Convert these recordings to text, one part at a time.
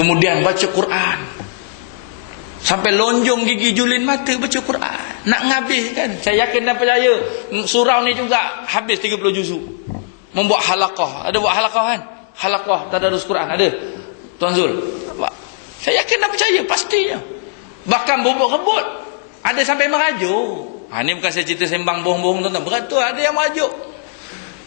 Kemudian baca Quran. Sampai lonjong gigi julin mata baca Quran. Nak ngabih kan? Saya yakin dan percaya. Surau ni juga habis 30 juzuk. Membuat halakah. Ada buat halakah kan? Halakah tadarus Quran. Ada? Tuan Zul. Saya yakin dan percaya. Pastinya. Bahkan bubuk rebut. Ada sampai merajuk. Ha, ni bukan saya cerita sembang bohong-bohong tuan-tuan. Beratur ada yang merajuk.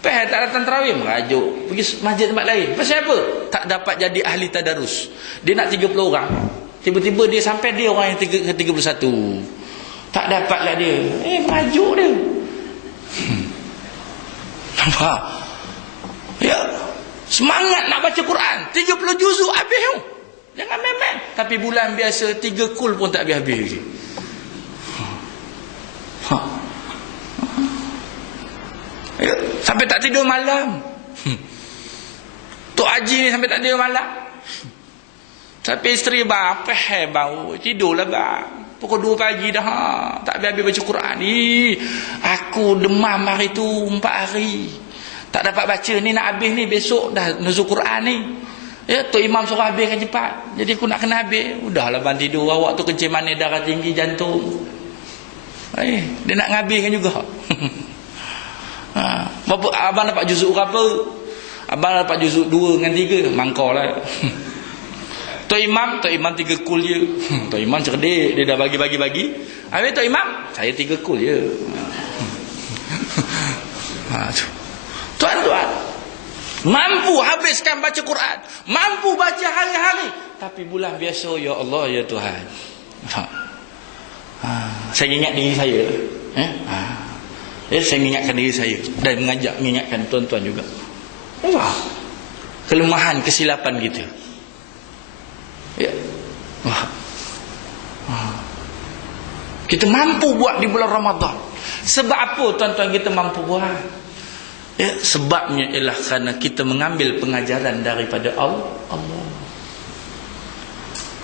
Peh tak datang terawih merajuk. Pergi masjid tempat lain. Pasal apa? Tak dapat jadi ahli tadarus. Dia nak 30 orang. Tiba-tiba dia sampai dia orang yang ke 31. Tak dapatlah dia. Eh merajuk dia. Nampak? Ya. Semangat nak baca Quran. 30 juzuk habis tu. Jangan memang. Tapi bulan biasa 3 kul pun tak habis-habis. Ha. Ya, sampai tak tidur malam. Hmm. Tok Haji ni sampai tak tidur malam. Sampai isteri bang, apa hai bau? Tidurlah bang. Pukul 2 pagi dah. Ha. Tak habis-habis baca Quran. Ih, aku demam hari tu 4 hari. Tak dapat baca ni nak habis ni besok dah nuzul Quran ni. Ya, Tok Imam suruh habiskan cepat. Jadi aku nak kena habis. Udahlah bang tidur awak tu kencing manis darah tinggi jantung. Eh, dia nak ngabihkan juga. ha, berapa abang dapat juzuk berapa? Abang dapat juzuk 2 dengan 3, mangkau lah. Tok Imam, Tok Imam 3 kul je. Tok Imam cerdik, dia dah bagi-bagi-bagi. Habis Tok Imam, saya 3 kul je. ha, Tuan-tuan, mampu habiskan baca Quran, mampu baca hari-hari, tapi bulan biasa ya Allah ya Tuhan. Ha. Ha, saya ingat diri saya. Eh? Ha. Ya, saya ingatkan diri saya dan mengajak mengingatkan tuan-tuan juga. Wah. Kelemahan, kesilapan kita. Ya. Wah. Kita mampu buat di bulan Ramadan. Sebab apa tuan-tuan kita mampu buat? Ya, sebabnya ialah kerana kita mengambil pengajaran daripada Allah.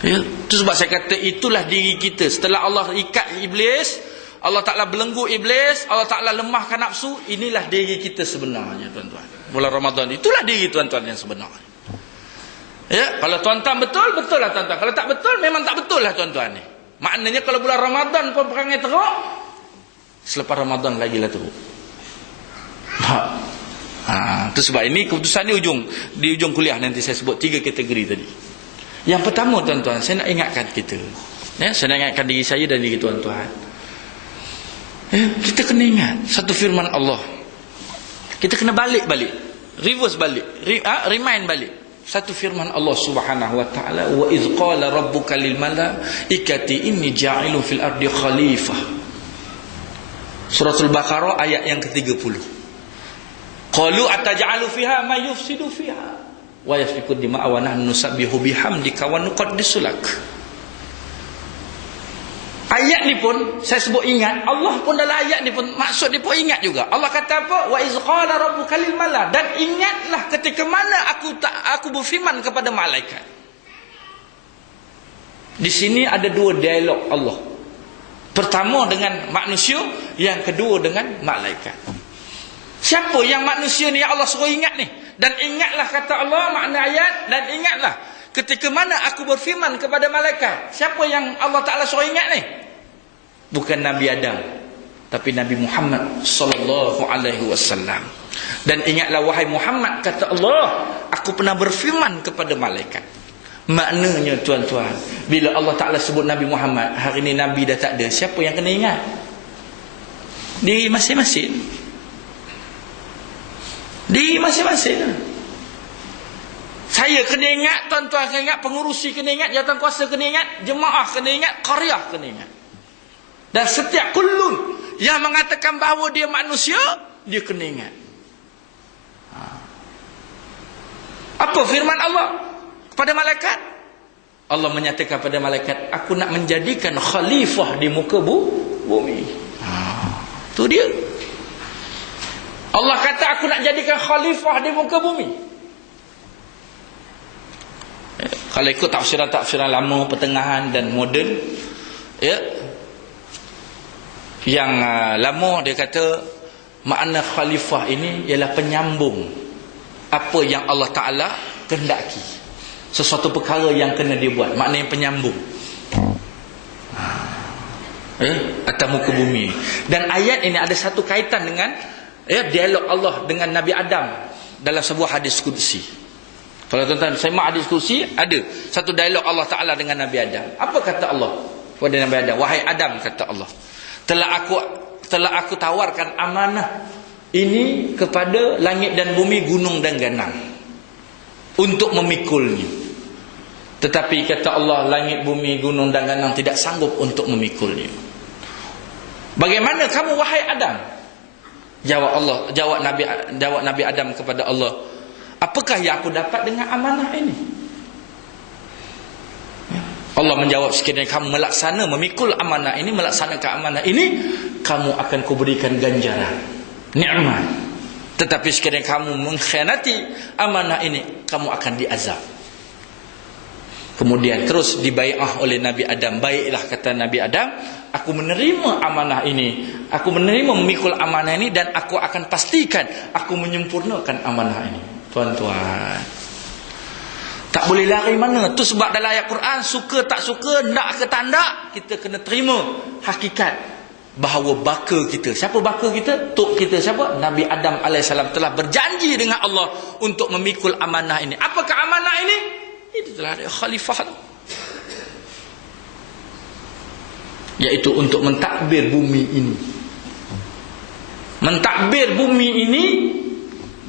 Ya, itu sebab saya kata itulah diri kita. Setelah Allah ikat iblis, Allah Taala belenggu iblis, Allah Taala lemahkan nafsu, inilah diri kita sebenarnya tuan-tuan. Bulan Ramadan itulah diri tuan-tuan yang sebenarnya. Ya, kalau tuan-tuan betul, betul lah tuan-tuan. Kalau tak betul, memang tak betul lah tuan-tuan ni. Maknanya kalau bulan Ramadan pun perangai teruk, selepas Ramadan lagi lah teruk. Ha. Ha, itu sebab ini keputusan ni ujung di ujung kuliah nanti saya sebut tiga kategori tadi. Yang pertama tuan-tuan, saya nak ingatkan kita. Ya, saya nak ingatkan diri saya dan diri tuan-tuan. Ya, kita kena ingat satu firman Allah. Kita kena balik-balik. Reverse balik. Re, ha, remind balik. Satu firman Allah Subhanahu wa taala, "Wa iz qala rabbuka lil malaikati inni ja'ilun fil ardi khalifah." Suratul Baqarah ayat yang ke-30. Qalu ataj'alu fiha ma yufsidu fiha wa yasfiku dima'a wa nahnu nusabbihu bihamdika wa nuqaddisu lak. Ayat ni pun saya sebut ingat, Allah pun dalam ayat ni pun maksud dia pun ingat juga. Allah kata apa? Wa iz qala rabbuka lil mala dan ingatlah ketika mana aku tak aku berfirman kepada malaikat. Di sini ada dua dialog Allah. Pertama dengan manusia, yang kedua dengan malaikat. Siapa yang manusia ni yang Allah suruh ingat ni? Dan ingatlah kata Allah makna ayat dan ingatlah ketika mana aku berfirman kepada malaikat. Siapa yang Allah Taala suruh ingat ni? Bukan Nabi Adam, tapi Nabi Muhammad sallallahu alaihi wasallam. Dan ingatlah wahai Muhammad kata Allah, aku pernah berfirman kepada malaikat. Maknanya tuan-tuan, bila Allah Taala sebut Nabi Muhammad, hari ini Nabi dah tak ada, siapa yang kena ingat? Diri masing-masing. Di masing-masing. Saya kena ingat, tuan-tuan kena ingat, pengurusi kena ingat, jawatan kuasa kena ingat, jemaah kena ingat, qaryah kena ingat. Dan setiap kulun yang mengatakan bahawa dia manusia, dia kena ingat. Ha. Apa firman Allah kepada malaikat? Allah menyatakan kepada malaikat, aku nak menjadikan khalifah di muka bu, bumi. Ha. Itu dia. Allah kata aku nak jadikan khalifah di muka bumi. Eh, kalau ikut tafsiran-tafsiran lama, pertengahan dan moden, ya. Yang uh, lama dia kata makna khalifah ini ialah penyambung apa yang Allah Taala kehendaki. sesuatu perkara yang kena dia buat. Maknanya penyambung. Ha. eh atas muka bumi. Dan ayat ini ada satu kaitan dengan eh dialog Allah dengan Nabi Adam dalam sebuah hadis qudsi. Kalau tuan-tuan semak hadis qudsi ada satu dialog Allah Taala dengan Nabi Adam. Apa kata Allah kepada Nabi Adam? Wahai Adam kata Allah telah aku telah aku tawarkan amanah ini kepada langit dan bumi gunung dan ganang untuk memikulnya tetapi kata Allah langit bumi gunung dan ganang tidak sanggup untuk memikulnya. Bagaimana kamu wahai Adam? Jawab Allah, jawab Nabi jawab Nabi Adam kepada Allah, apakah yang aku dapat dengan amanah ini? Allah menjawab sekiranya kamu melaksana memikul amanah ini, melaksanakan amanah ini, kamu akan kuberikan ganjaran. Nikmat. Tetapi sekiranya kamu mengkhianati amanah ini, kamu akan diazab. Kemudian terus dibaiah oleh Nabi Adam. Baiklah kata Nabi Adam, aku menerima amanah ini. Aku menerima memikul amanah ini dan aku akan pastikan aku menyempurnakan amanah ini. Tuan-tuan. Tak boleh lari mana. Tu sebab dalam ayat Quran, suka tak suka, nak ke tak nak, kita kena terima hakikat bahawa baka kita. Siapa baka kita? Tok kita siapa? Nabi Adam AS telah berjanji dengan Allah untuk memikul amanah ini. Apakah amanah ini? Itu telah ada khalifah tu. Iaitu untuk mentadbir bumi ini. Mentadbir bumi ini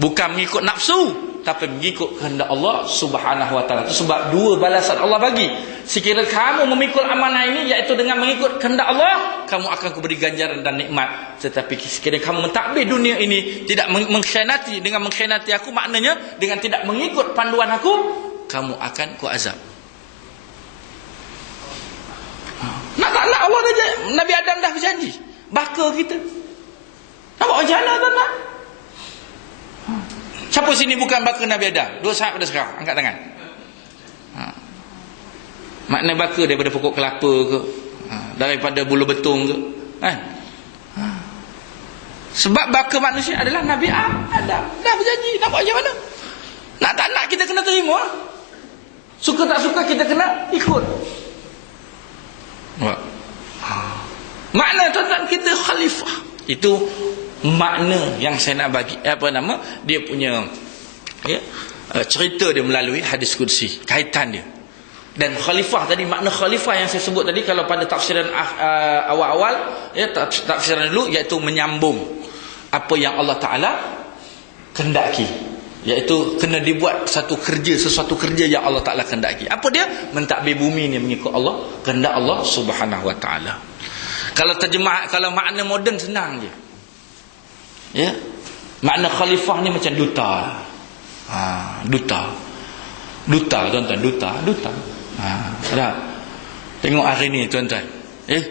bukan mengikut nafsu tapi mengikut kehendak Allah Subhanahu wa taala. Itu sebab dua balasan Allah bagi. Sekiranya kamu memikul amanah ini iaitu dengan mengikut kehendak Allah, kamu akan kuberi ganjaran dan nikmat. Tetapi sekiranya kamu mentadbir dunia ini tidak mengkhianati dengan mengkhianati aku maknanya dengan tidak mengikut panduan aku, kamu akan ku azab. Nak tak nak Allah dah Nabi Adam dah berjanji. Baka kita. Nampak macam mana tak nak? Siapa sini bukan baka Nabi Adam? Dua saat pada sekarang. Angkat tangan. Ha. Makna baka daripada pokok kelapa ke? Ha. Daripada bulu betung ke? Kan? Ha. Sebab baka manusia adalah Nabi Adam. Dah berjanji. Nampak macam mana? Nak tak nak kita kena terima. Suka tak suka kita kena ikut. Ha. Makna tuan-tuan kita khalifah. Itu makna yang saya nak bagi. Apa nama? Dia punya ya, uh, cerita dia melalui hadis kudsi. Kaitan dia. Dan khalifah tadi, makna khalifah yang saya sebut tadi, kalau pada tafsiran uh, awal-awal, ya, tafsiran dulu, iaitu menyambung apa yang Allah Ta'ala kendaki iaitu kena dibuat satu kerja sesuatu kerja yang Allah Taala kehendaki. Apa dia? Mentadbir bumi ni mengikut Allah, kehendak Allah Subhanahu Wa Taala. Kalau terjemah kalau makna moden senang je. Ya. Makna khalifah ni macam duta. Ha, duta. Duta tuan-tuan, duta, duta. Ha, dah. Tengok hari ni tuan-tuan. Eh.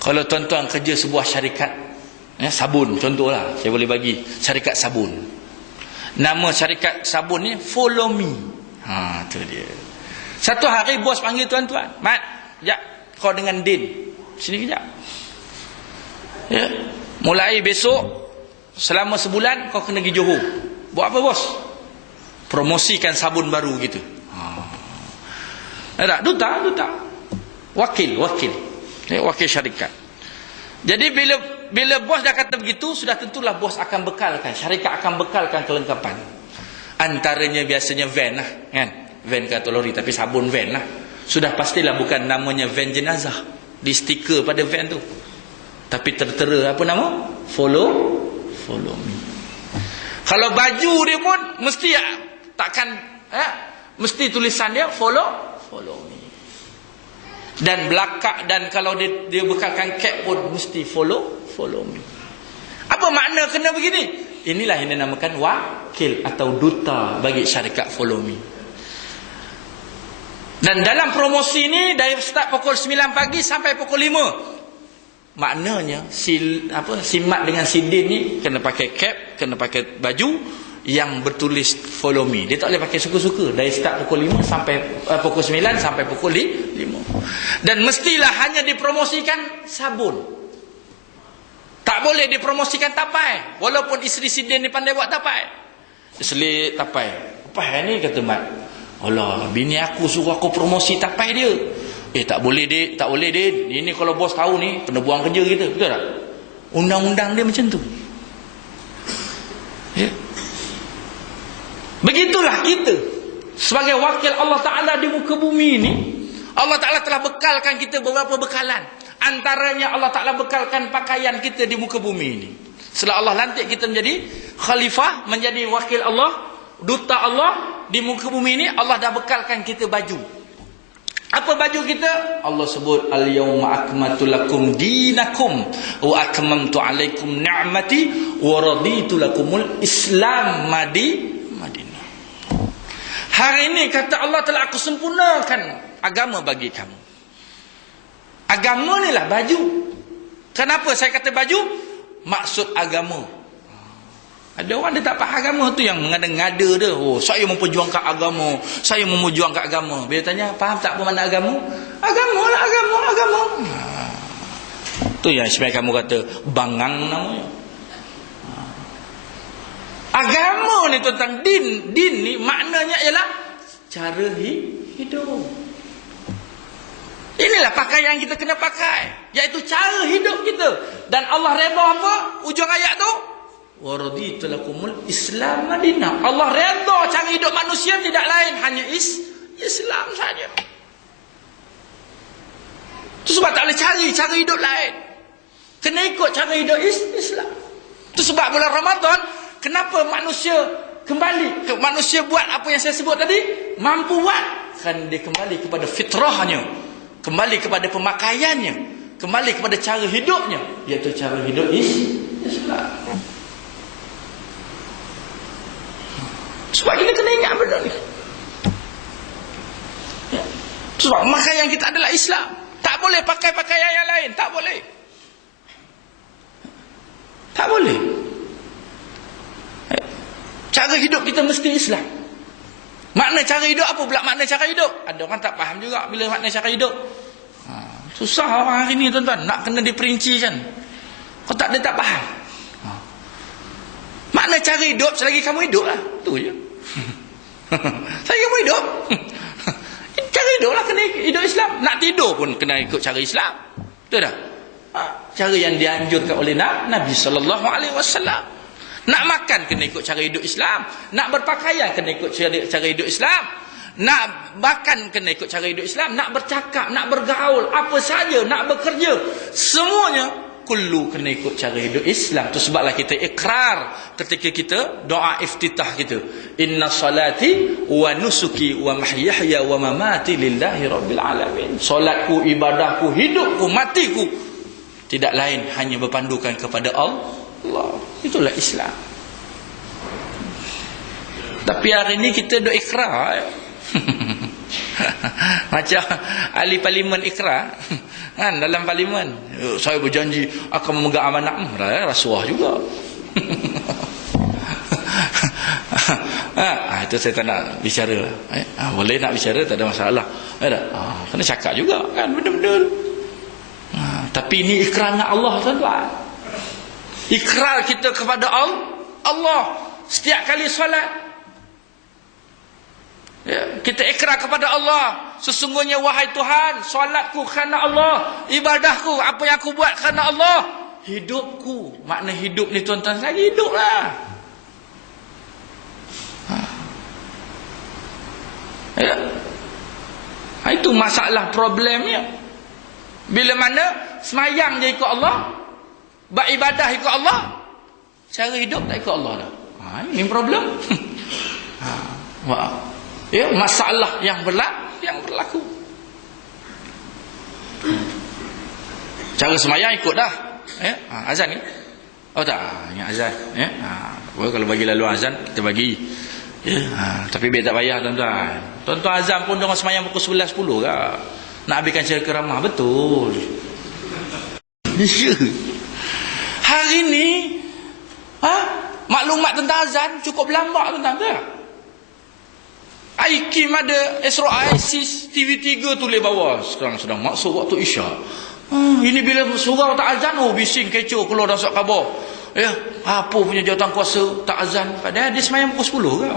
Kalau tuan-tuan kerja sebuah syarikat ya, sabun contohlah saya boleh bagi syarikat sabun Nama syarikat sabun ni Follow Me. Ha tu dia. Satu hari bos panggil tuan-tuan, "Mat, jap kau dengan Din. Sini kejap." Ya. Mulai besok selama sebulan kau kena pergi Johor. Buat apa bos? Promosikan sabun baru gitu. Ha. Ada duta, duta. Wakil, wakil. Ya, wakil syarikat. Jadi bila bila bos dah kata begitu, sudah tentulah bos akan bekalkan, syarikat akan bekalkan kelengkapan. Antaranya biasanya van lah, kan? Van ke atau lori, tapi sabun van lah. Sudah pastilah bukan namanya van jenazah. Di stiker pada van tu. Tapi tertera apa nama? Follow, follow me. Kalau baju dia pun, mesti ya, takkan, eh, mesti tulisan dia, follow, follow me. Dan belakang, dan kalau dia, dia bekalkan cap pun, mesti follow, follow me. Apa makna kena begini? Inilah yang dinamakan wakil atau duta bagi syarikat follow me. Dan dalam promosi ini dari start pukul 9 pagi sampai pukul 5. Maknanya sil apa simat dengan sidin ni kena pakai cap, kena pakai baju yang bertulis follow me. Dia tak boleh pakai suka-suka dari start pukul 5 sampai uh, pukul 9 sampai pukul 5. Dan mestilah hanya dipromosikan sabun. Tak boleh dipromosikan tapai. Walaupun isteri sidin ni pandai buat tapai. Selit tapai. Apa ni kata mat? Allah, bini aku suruh aku promosi tapai dia. Eh tak boleh dek, tak boleh dek. Ini kalau bos tahu ni, kena buang kerja kita. Betul tak? Undang-undang dia macam tu. Ya. Begitulah kita. Sebagai wakil Allah Ta'ala di muka bumi ini. Allah Ta'ala telah bekalkan kita beberapa bekalan. Antaranya Allah Ta'ala bekalkan pakaian kita di muka bumi ini. Setelah Allah lantik kita menjadi khalifah, menjadi wakil Allah, duta Allah di muka bumi ini, Allah dah bekalkan kita baju. Apa baju kita? Allah sebut al-yauma akmaltu lakum dinakum wa akmamtu alaikum ni'mati wa raditu lakumul Islam madi Madinah. Hari ini kata Allah telah aku sempurnakan agama bagi kamu. Agama ni lah baju. Kenapa saya kata baju? Maksud agama ada orang dia tak faham agama tu yang mengada-ngada dia. Oh, saya memperjuangkan agama. Saya memperjuangkan agama. Bila tanya, faham tak apa mana agama? Agama lah, agama, agama. Ha. Tu yang sebenarnya kamu kata, bangang namanya. Agama ni tentang din. Din ni maknanya ialah cara hidup. Inilah pakaian kita kena pakai. Iaitu cara hidup kita. Dan Allah reba apa? Ujung ayat tu waraditu lakumul Islam Madinah. Allah redha cara hidup manusia tidak lain hanya is Islam saja. Itu sebab tak boleh cari cara hidup lain. Kena ikut cara hidup is Islam. Itu sebab bulan Ramadan kenapa manusia kembali ke manusia buat apa yang saya sebut tadi mampu buat kan dia kembali kepada fitrahnya kembali kepada pemakaiannya kembali kepada cara hidupnya iaitu cara hidup is Islam Sebab kita kena ingat benda ni. Sebab pakaian kita adalah Islam. Tak boleh pakai pakaian yang lain. Tak boleh. Tak boleh. Cara hidup kita mesti Islam. Makna cara hidup apa pula makna cara hidup? Ada orang tak faham juga bila makna cara hidup. Ha. Susah orang hari ni tuan-tuan. Nak kena diperincikan. Kau tak ada tak faham. Makna cara hidup selagi kamu hidup lah. Itu je. Saya mau hidup. cara hidup lah kena hidup Islam. Nak tidur pun kena ikut cara Islam. Betul tak? Ha, cara yang dianjurkan oleh Nabi sallallahu alaihi wasallam. Nak makan kena ikut cara hidup Islam. Nak berpakaian kena ikut cara, cara hidup Islam. Nak makan kena ikut cara hidup Islam. Nak bercakap, nak bergaul, apa saja, nak bekerja. Semuanya kullu kena ikut cara hidup Islam. Tu sebablah kita ikrar ketika kita doa iftitah kita. Inna salati wa nusuki wa mahyaya wa mamati lillahi rabbil alamin. Solatku, ibadahku, hidupku, matiku tidak lain hanya berpandukan kepada Allah. Itulah Islam. Tapi hari ini kita dok ikrar. Macam ahli parlimen ikrar kan dalam parlimen. Saya berjanji akan memegang amanah hmm, rasuah juga. Ha, itu saya tak nak bicara eh, ha, boleh nak bicara tak ada masalah. Eh? Ha, kena cakap juga kan benda-benda ha, tapi ini dengan Allah tuan-tuan. Ikrar kita kepada Allah. Setiap kali solat Ya, kita ikrar kepada Allah. Sesungguhnya wahai Tuhan, solatku kerana Allah, ibadahku apa yang aku buat kerana Allah, hidupku. Makna hidup ni tuan-tuan lagi hiduplah. Ha. Ya. Ha, itu masalah problemnya. Bila mana semayang je ikut Allah, beribadah ikut Allah, cara hidup tak ikut Allah dah. Ha, ini problem. ha. Wah ya masalah yang berlaku yang berlaku. Cara semayang ikut dah. Ya ha, azan ni. Oh tak yang azan. Ya ha, kalau bagi lalu azan kita bagi. Ya ha, tapi biar tak payah tuan-tuan. Tuan-tuan azan pun dengan semayang pukul 11.10 ke? Nak habiskan cara keramah betul. Ya. Hari ni ha maklumat tentang azan cukup lambat tuan-tuan IKIM ada Esro ISIS TV3 tulis bawah sekarang sedang maksud waktu Isya hmm, ini bila surau tak azan oh bising kecoh keluar dah sok khabar ya apa punya jawatan kuasa tak azan padahal dia semayang pukul 10 ke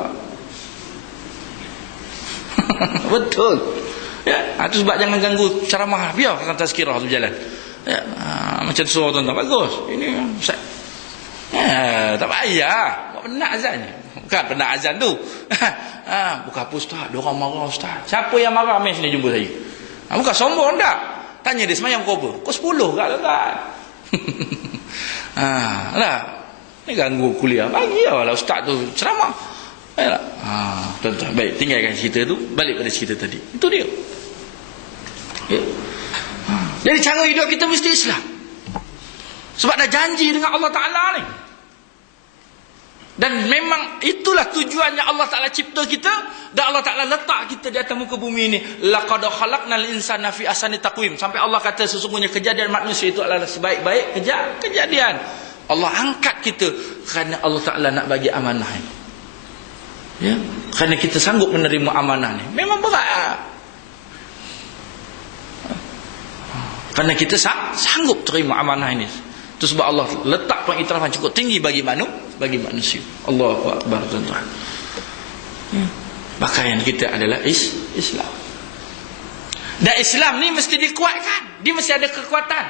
Betul. Ya, itu sebab jangan ganggu ceramah. Biar akan tazkirah tu berjalan. Ya, ha, macam suara tuan-tuan. Bagus. Ini. Ya, tak payah. Buat benar azan Bukan benar azan tu. ha, bukan apa Ustaz. Dia orang marah Ustaz. Siapa yang marah? Mari sini jumpa saya. Ha, bukan sombong tak? Tanya dia semayang pukul apa? Pukul 10 kat kan? ha, lah. Ini ganggu kuliah. Bagi lah Ustaz tu ceramah. Baiklah. Ha, tuan-tuan. Baik, tinggalkan cerita tu. Balik pada cerita tadi. Itu dia. Ya. Jadi cara hidup kita mesti Islam. Sebab dah janji dengan Allah Ta'ala ni. Dan memang itulah tujuannya Allah Ta'ala cipta kita. Dan Allah Ta'ala letak kita di atas muka bumi ini. Laqad khalaqnal insana fi asani. Sampai Allah kata sesungguhnya kejadian manusia itu adalah sebaik-baik kejadian. Allah angkat kita kerana Allah Ta'ala nak bagi amanah ini. Ya? Kerana kita sanggup menerima amanah ini. Memang berat. Kerana kita sanggup terima amanah ini. Itu sebab Allah letak pengiktirafan cukup tinggi bagi manu, bagi manusia. Allahu akbar tuan-tuan. Hmm. Pakaian kita adalah is, Islam. Dan Islam ni mesti dikuatkan. Dia mesti ada kekuatan.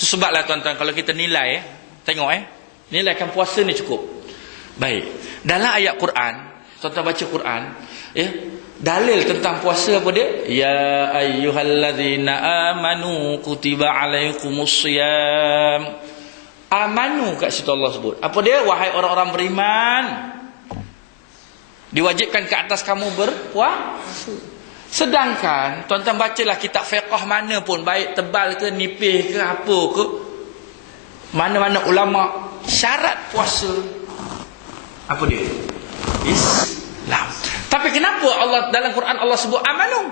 Itu sebablah tuan-tuan kalau kita nilai eh, tengok eh, nilaikan puasa ni cukup. Baik. Dalam ayat Quran, tuan-tuan baca Quran, ya, Dalil tentang puasa apa dia? Ya ayyuhalladzina amanu kutiba alaikumusiyam. Amanu kat situ Allah sebut. Apa dia? Wahai orang-orang beriman. Diwajibkan ke atas kamu berpuasa. Sedangkan tuan-tuan bacalah kitab fiqh mana pun baik tebal ke nipis ke apa ke mana-mana ulama syarat puasa apa dia? Islam. Tapi kenapa Allah dalam Quran Allah sebut amanu?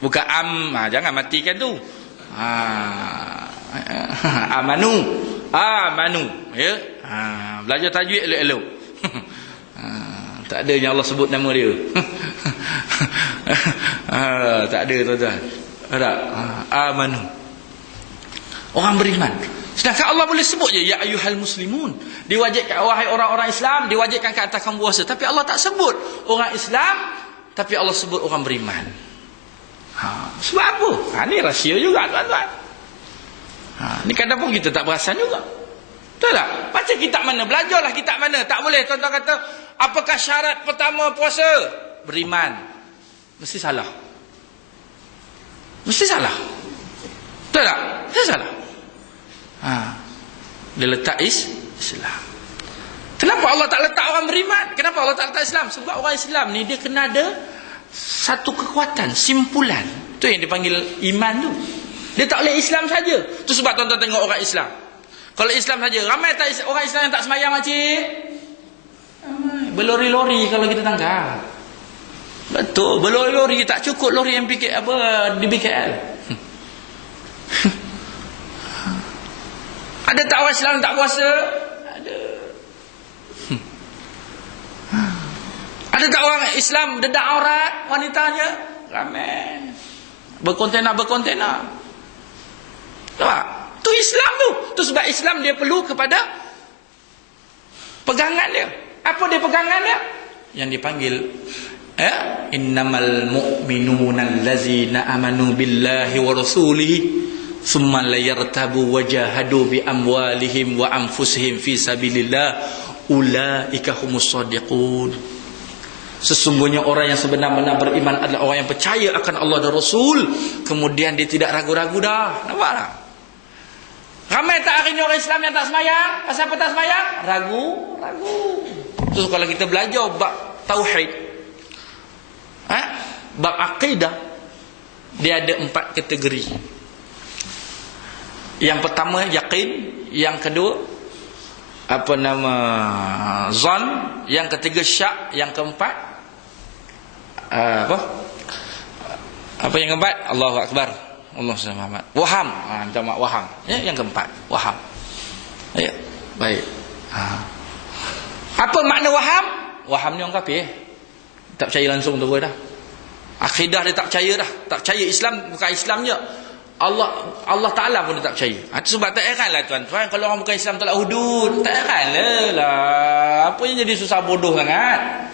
Bukan am, ha, jangan matikan tu. Ha, amanu. Amanu, ya. Ha, belajar tajwid elok-elok. Ha, tak ada yang Allah sebut nama dia. ha, tak ada tuan-tuan. Ada. Ha, amanu. Orang beriman. Sedangkan Allah boleh sebut je ya ayyuhal muslimun. Diwajibkan wahai orang-orang Islam, diwajibkan ke atas kamu puasa. Tapi Allah tak sebut orang Islam, tapi Allah sebut orang beriman. Ha, sebab apa? Ha, ni rahsia juga tuan-tuan. Ha, ni kadang pun kita tak perasan juga. Betul tak? Baca kitab mana? Belajarlah kitab mana? Tak boleh tuan-tuan kata, apakah syarat pertama puasa? Beriman. Mesti salah. Mesti salah. Betul tak? Mesti salah. Ha. Dia letak is Islam. Kenapa Allah tak letak orang beriman? Kenapa Allah tak letak Islam? Sebab orang Islam ni dia kena ada satu kekuatan, simpulan. Tu yang dipanggil iman tu. Dia tak boleh Islam saja. Tu sebab tuan-tuan tengok orang Islam. Kalau Islam saja, ramai tak orang Islam yang tak semayang makcik? Berlori-lori kalau kita tangkap. Betul, berlori-lori tak cukup lori yang PK, apa di BKL. Ada tak orang Islam tak puasa? Ada. Hmm. Ada tak orang Islam dedak aurat wanitanya? Ramai. Berkontena berkontena. Tak? Tu Islam tu. Tu sebab Islam dia perlu kepada pegangan dia. Apa dia pegangan dia? Yang dipanggil eh innamal mu'minuna allazina amanu billahi wa rasulihi thumma la yartabu wajahadu bi amwalihim wa anfusihim fi sabilillah ulaika humus shadiqun Sesungguhnya orang yang sebenar-benar beriman adalah orang yang percaya akan Allah dan Rasul. Kemudian dia tidak ragu-ragu dah. Nampak tak? Ramai tak hari ni orang Islam yang tak semayang? Pasal apa tak semayang? Ragu. Ragu. Terus kalau kita belajar bab tauhid. Ha? Bab akidah. Dia ada empat kategori. Yang pertama yakin, yang kedua apa nama zon, yang ketiga syak, yang keempat uh, apa? Apa yang keempat? Allahu akbar. Allah Muhammad. Waham. Ha, minta maaf waham. Ya, yang keempat, waham. Ya. Baik. Ha. Apa makna waham? Waham ni orang kafir. Tak percaya langsung tu dah. Akidah dia tak percaya dah. Tak percaya Islam bukan Islam je. Allah Allah Ta'ala pun dia tak percaya. Ha, itu sebab tak heran lah tuan-tuan. Kalau orang bukan Islam tolak hudud. Tak heran lah. Apa yang jadi susah bodoh sangat.